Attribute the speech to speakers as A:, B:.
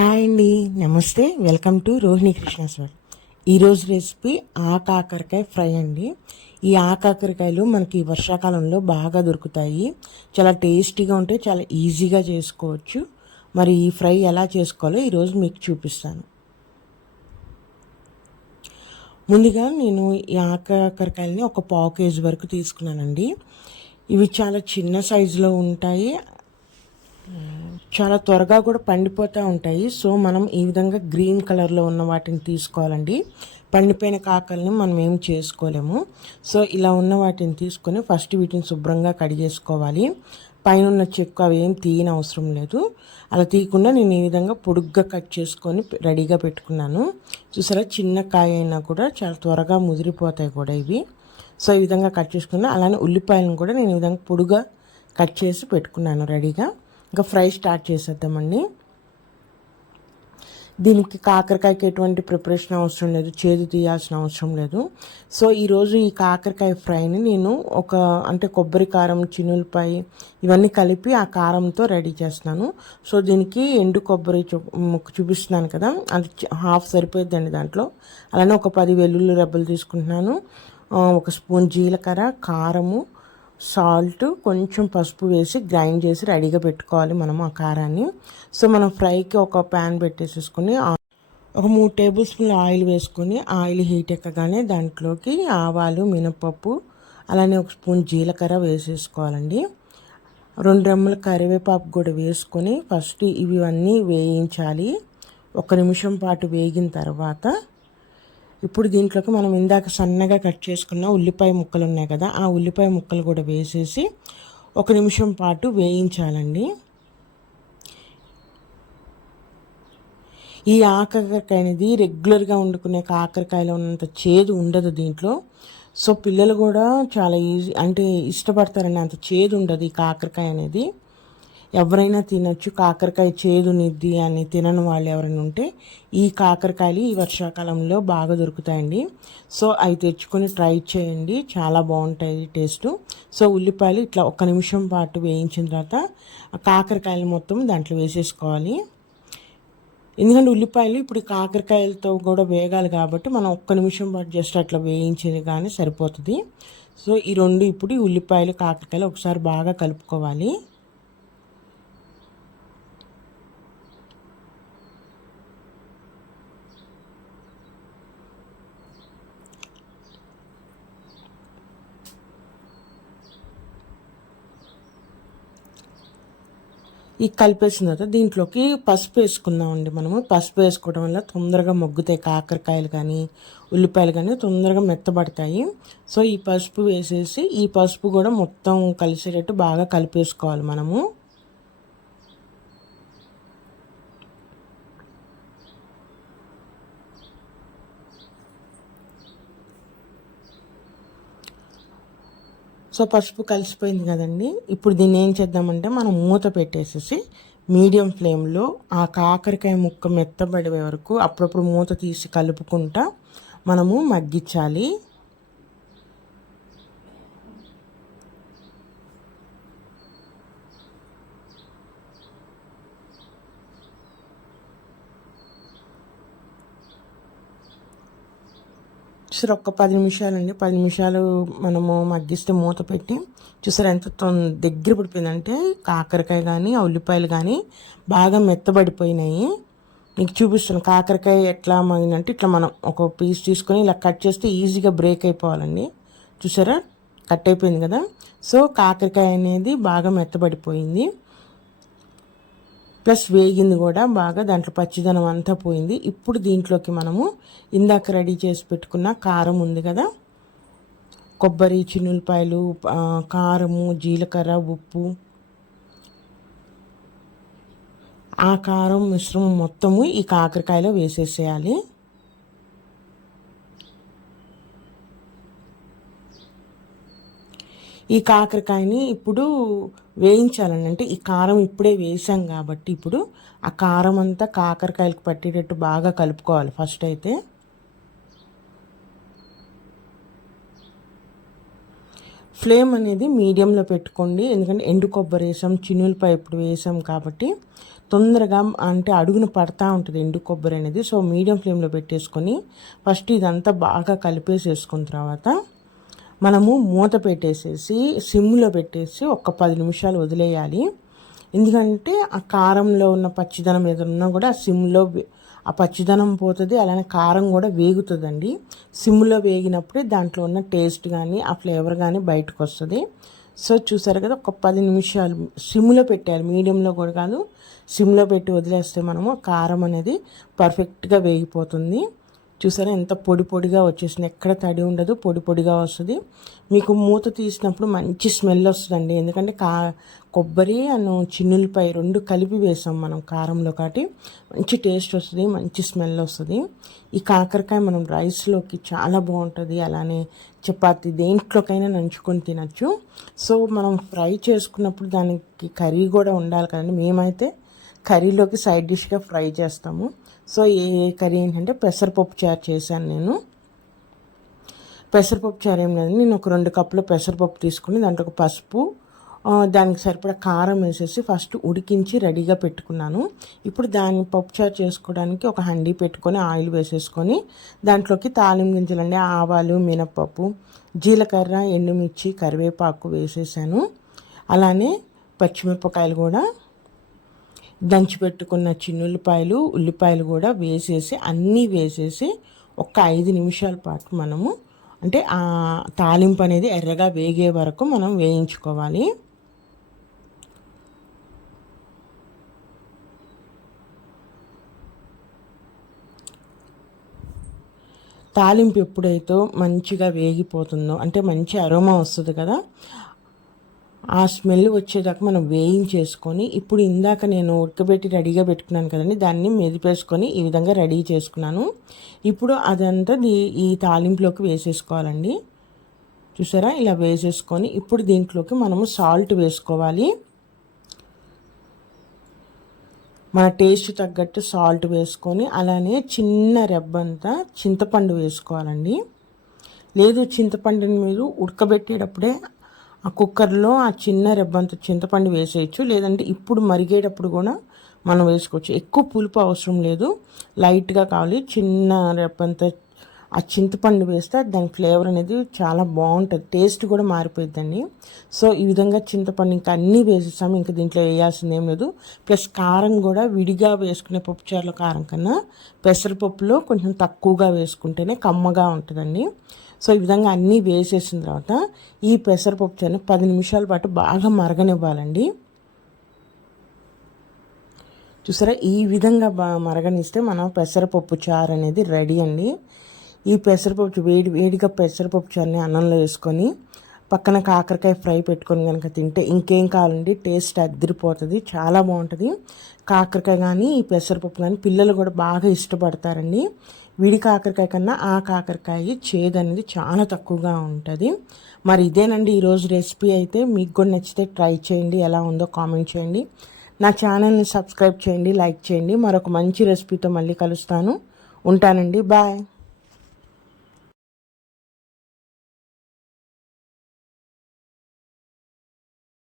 A: Hi అండి నమస్తే. Welcome to Rohini Krishna sir ఈరోజు రెసిపీ ఆకాకరకాయ ఫ్రై అండి. ఈ ఆకాకరకాయలు మనకి వర్షాకాలంలో బాగా దొరుకుతాయి. చాలా టేస్టీగా ఉంటే చాలా ఈజీగా చేసుకోవచ్చు. మరి ఈ ఫ్రై ఎలా చేసుకోవాలో ఈరోజు మీకు చూపిస్తాను. ముందుగా నేను ఈ ఆకాకరకాయలని ఒక పావు కేజీ వరకు తీసుకున్నానండి. ఇవి చాలా చిన్న సైజులో ఉంటాయి. చాలా త్వరగా కూడా పండిపోతూ ఉంటాయి. సో మనం ఈ విధంగా గ్రీన్ కలర్లో ఉన్న వాటిని తీసుకోవాలండి. పండిపోయిన కాకల్ని మనం ఏం చేసుకోలేము. సో ఇలా ఉన్న వాటిని తీసుకొని ఫస్ట్ వీటిని శుభ్రంగా కడిగేసుకోవాలి పైన ఉన్న చెక్కు అవి ఏం తీయని అవసరం లేదు. అలా తీయకుండా నేను ఈ విధంగా పొడుగ్గా కట్ చేసుకొని రెడీగా పెట్టుకున్నాను. చూసారా చిన్న కాయ అయినా కూడా చాలా త్వరగా ముదిరిపోతాయి కూడా ఇవి. సో ఈ విధంగా కట్ చేసుకున్నా అలానే ఉల్లిపాయలను కూడా నేను ఈ విధంగా పొడుగా కట్ చేసి పెట్టుకున్నాను రెడీగా. ఇంకా ఫ్రై స్టార్ట్ చేసేద్దామండి. దీనికి కాకరకాయకి ఎటువంటి ప్రిపరేషన్ అవసరం లేదు చేదు తీయాల్సిన అవసరం లేదు. సో ఈరోజు ఈ కాకరకాయ ఫ్రైని నేను ఒక అంటే కొబ్బరి కారం చినులపాయ ఇవన్నీ కలిపి ఆ కారంతో రెడీ చేస్తున్నాను. సో దీనికి ఎండు కొబ్బరి చూపిస్తున్నాను కదా అది హాఫ్ సరిపోద్దండి దాంట్లో. అలానే ఒక పది వెల్లుల్లి రెబ్బలు తీసుకుంటున్నాను. ఒక స్పూన్ జీలకర్ర కారము సాల్ట్ కొంచెం పసుపు వేసి గ్రైండ్ చేసి రెడీగా పెట్టుకోవాలి మనం ఆ కారాన్ని. సో మనం ఫ్రైకి ఒక ప్యాన్ పెట్టేసేసుకుని ఒక మూడు టేబుల్ స్పూన్లు ఆయిల్ వేసుకొని ఆయిల్ హీట్ ఎక్కగానే దాంట్లోకి ఆవాలు మినపప్పు అలానే ఒక స్పూన్ జీలకర్ర వేసేసుకోవాలండి. రెండు రెమ్మల కరివేపాకు కూడా వేసుకొని ఫస్ట్ ఇవి అన్నీ వేయించాలి. ఒక నిమిషం పాటు వేగిన తర్వాత ఇప్పుడు దీంట్లోకి మనం ఇందాక సన్నగా కట్ చేసుకున్న ఉల్లిపాయ ముక్కలు ఉన్నాయి కదా ఆ ఉల్లిపాయ ముక్కలు కూడా వేసేసి ఒక నిమిషం పాటు వేయించాలండి. ఈ ఆకాకరకాయ అనేది రెగ్యులర్గా వండుకునే కాకరకాయలో ఉన్నంత చేదు ఉండదు దీంట్లో. సో పిల్లలు కూడా చాలా ఈజీ అంటే ఇష్టపడతారండి అంత చేదు ఉండదు ఈ కాకరకాయ అనేది. ఎవరైనా తినొచ్చు. కాకరకాయ చేదు నిద్ది అని తినని వాళ్ళు ఎవరైనా ఉంటే ఈ కాకరకాయలు ఈ వర్షాకాలంలో బాగా దొరుకుతాయండి. సో అవి తెచ్చుకొని ట్రై చేయండి. చాలా బాగుంటాయి టేస్ట్. సో ఉల్లిపాయలు ఇట్లా ఒక నిమిషం పాటు వేయించిన తర్వాత కాకరకాయలు మొత్తం దాంట్లో వేసేసుకోవాలి. ఎందుకంటే ఉల్లిపాయలు ఇప్పుడు కాకరకాయలతో కూడా వేగాలి కాబట్టి మనం ఒక్క నిమిషం పాటు జస్ట్ అట్లా వేయించేది కానీ సరిపోతుంది. సో ఈ రెండు ఇప్పుడు ఉల్లిపాయలు కాకరకాయలు ఒకసారి బాగా కలుపుకోవాలి. ఈ కలిపేసిన తర్వాత దీంట్లోకి పసుపు వేసుకుందామండి మనము. పసుపు వేసుకోవడం వల్ల తొందరగా మొగ్గుతాయి. కాకరకాయలు కానీ ఉల్లిపాయలు కానీ తొందరగా మెత్తబడతాయి. సో ఈ పసుపు వేసేసి ఈ పసుపు కూడా మొత్తం కలిసేటట్టు బాగా కలిపేసుకోవాలి మనము. సో పసుపు కలిసిపోయింది కదండి. ఇప్పుడు దీన్ని ఏం చేద్దామంటే మనం మూత పెట్టేసేసి మీడియం ఫ్లేమ్లో ఆ కాకరకాయ ముక్క మెత్తబడే వరకు అప్పుడప్పుడు మూత తీసి కలుపుకుంటా మనము మగ్గించాలి. మిక్సర్ ఒక్క పది నిమిషాలండి. పది నిమిషాలు మనము మగ్గిస్తే మూత పెట్టి చూసారు ఎంత దగ్గర పడిపోయిందంటే కాకరకాయ కానీ ఉల్లిపాయలు కానీ బాగా మెత్తబడిపోయినాయి. మీకు చూపిస్తాను కాకరకాయ ఎట్లా మగినంటే ఇట్లా మనం ఒక పీస్ తీసుకొని ఇలా కట్ చేస్తే ఈజీగా బ్రేక్ అయిపోవాలండి. చూసారా కట్ అయిపోయింది కదా. సో కాకరకాయ అనేది బాగా మెత్తబడిపోయింది. ప్లస్ వేగింది కూడా బాగా దాంట్లో పచ్చిదనం అంతా పోయింది. ఇప్పుడు దీంట్లోకి మనము ఇందాక రెడీ చేసి పెట్టుకున్న కారం ఉంది కదా? కొబ్బరి చిన్నులపాయలు కారము జీలకర్ర ఉప్పు. ఆ కారం మిశ్రమం మొత్తము ఈ కాకరకాయలో వేసేసేయాలి. ఈ కాకరకాయని ఇప్పుడు వేయించాలని. అంటే ఈ కారం ఇప్పుడే వేసాం కాబట్టి ఇప్పుడు ఆ కారం అంతా కాకరకాయలకు పట్టేటట్టు బాగా కలుపుకోవాలి ఫస్ట్ అయితే. ఫ్లేమ్ అనేది మీడియంలో పెట్టుకోండి. ఎందుకంటే ఎండు కొబ్బరి వేసాం చినులపై ఇప్పుడు వేసాం కాబట్టి తొందరగా అంటే అడుగున పడతా ఉంటుంది ఎండు కొబ్బరి అనేది. సో మీడియం ఫ్లేమ్లో పెట్టేసుకొని ఫస్ట్ ఇదంతా బాగా కలిపేసేసుకున్న తర్వాత మనము మూత పెట్టేసేసి సిమ్లో పెట్టేసి ఒక పది నిమిషాలు వదిలేయాలి. ఎందుకంటే ఆ కారంలో ఉన్న పచ్చిదనం ఏదన్నా కూడా ఆ సిమ్లో ఆ పచ్చిదనం పోతుంది అలానే కారం కూడా వేగుతుందండి. సిమ్లో వేగినప్పుడే దాంట్లో ఉన్న టేస్ట్ కానీ ఆ ఫ్లేవర్ కానీ బయటకు వస్తుంది సో చూసారు కదా ఒక పది నిమిషాలు సిమ్లో పెట్టాలి మీడియంలో కూడా కాదు సిమ్లో పెట్టి వదిలేస్తే మనము కారం అనేది పర్ఫెక్ట్గా వేగిపోతుంది. చూసారా? ఎంత పొడి పొడిగా వచ్చేసింది. ఎక్కడ తడి ఉండదు పొడి పొడిగా వస్తుంది. మీకు మూత తీసినప్పుడు మంచి స్మెల్ వస్తుందండి. ఎందుకంటే కా కొబ్బరి అను చిన్నులపై రెండు కలిపి వేసాం మనం కారంలో కాటి మంచి టేస్ట్ వస్తుంది మంచి స్మెల్ వస్తుంది. ఈ కాకరకాయ మనం రైస్లోకి చాలా బాగుంటుంది. అలానే చపాతి దేంట్లోకైనా నంచుకొని తినచ్చు. సో మనం ఫ్రై చేసుకున్నప్పుడు దానికి కర్రీ కూడా ఉండాలి కదండి. మేమైతే కర్రీలోకి సైడ్ డిష్గా ఫ్రై చేస్తాము. సో ఏ కర్రీ ఏంటంటే పెసరపప్పు చారు చేశాను నేను. పెసరపప్పు చారు ఏం లేదు నేను ఒక రెండు కప్పుల పెసరపప్పు తీసుకుని దాంట్లో ఒక పసుపు దానికి సరిపడా కారం వేసేసి ఫస్ట్ ఉడికించి రెడీగా పెట్టుకున్నాను. ఇప్పుడు దాన్ని పప్పుచారు చేసుకోవడానికి ఒక హండీ పెట్టుకొని ఆయిల్ వేసేసుకొని దాంట్లోకి తాలిం గింజలండి ఆవాలు మినప్పప్పు జీలకర్ర ఎండుమిర్చి కరివేపాకు వేసేసాను. అలానే పచ్చిమిరపకాయలు కూడా దంచి పెట్టుకున్న చిన్నుల్లిపాయలు ఉల్లిపాయలు కూడా వేసేసి అన్నీ వేసేసి ఒక ఐదు నిమిషాల పాటు మనము అంటే ఆ తాలింపు అనేది ఎర్రగా వేగే వరకు మనం వేయించుకోవాలి. తాలింపు ఎప్పుడైతే మంచిగా వేగిపోతుందో అంటే మంచి అరోమా వస్తుంది కదా ఆ స్మెల్ వచ్చేదాకా మనం వేయించేసుకొని ఇప్పుడు ఇందాక నేను ఉడకబెట్టి రెడీగా పెట్టుకున్నాను కదండి దాన్ని మెదిపేసుకొని ఈ విధంగా రెడీ చేసుకున్నాను. ఇప్పుడు అదంతా ఈ తాలింపులోకి వేసేసుకోవాలండి. చూసారా? ఇలా వేసేసుకొని ఇప్పుడు దీంట్లోకి మనము సాల్ట్ వేసుకోవాలి. మన టేస్ట్ తగ్గట్టు సాల్ట్ వేసుకొని అలానే చిన్న రెబ్బంతా చింతపండు వేసుకోవాలండి. లేదు చింతపండుని మీరు ఉడకబెట్టేటప్పుడే ఆ కుక్కర్లో ఆ చిన్న రెబ్బంత చింతపండు వేసేయచ్చు లేదంటే ఇప్పుడు మరిగేటప్పుడు కూడా మనం వేసుకోవచ్చు. ఎక్కువ పులుపు అవసరం లేదు లైట్గా కావాలి. చిన్న రెబ్బంత ఆ చింతపండు వేస్తే దాని ఫ్లేవర్ అనేది చాలా బాగుంటుంది టేస్ట్ కూడా మారిపోయిద్దండి. సో ఈ విధంగా చింతపండు ఇంకా అన్నీ వేసేసాము ఇంకా దీంట్లో వేయాల్సింది ఏం లేదు. ప్లస్ కారం కూడా విడిగా వేసుకునే పప్పుచారులో కారం కన్నా పెసరపప్పులో కొంచెం తక్కువగా వేసుకుంటేనే కమ్మగా ఉంటుందండి. సో ఈ విధంగా అన్నీ వేసేసిన తర్వాత ఈ పెసరపప్పు పది నిమిషాల పాటు బాగా మరగనివ్వాలండి. చూసారా? ఈ విధంగా బా మరగనిస్తే మనం పెసరపప్పు చారు అనేది రెడీ అండి. ఈ పెసరపప్పు వేడి వేడిగా పెసరపప్పు చారుని అన్నంలో వేసుకొని పక్కన కాకరకాయ ఫ్రై పెట్టుకొని కనుక తింటే ఇంకేం కావాలండి? టేస్ట్ అద్దరిపోతుంది చాలా బాగుంటుంది. కాకరకాయ కానీ ఈ పెసరపప్పు కానీ పిల్లలు కూడా బాగా ఇష్టపడతారండి. విడి కాకరకాయ కన్నా ఆ కాకరకాయ చేదు అనేది చాలా తక్కువగా ఉంటుంది. మరి ఇదేనండి ఈరోజు రెసిపీ అయితే మీకు కూడా నచ్చితే ట్రై చేయండి ఎలా ఉందో కామెంట్ చేయండి. నా ఛానల్ని సబ్స్క్రైబ్ చేయండి లైక్ చేయండి. మరొక మంచి రెసిపీతో మళ్ళీ కలుస్తాను. ఉంటానండి బాయ్.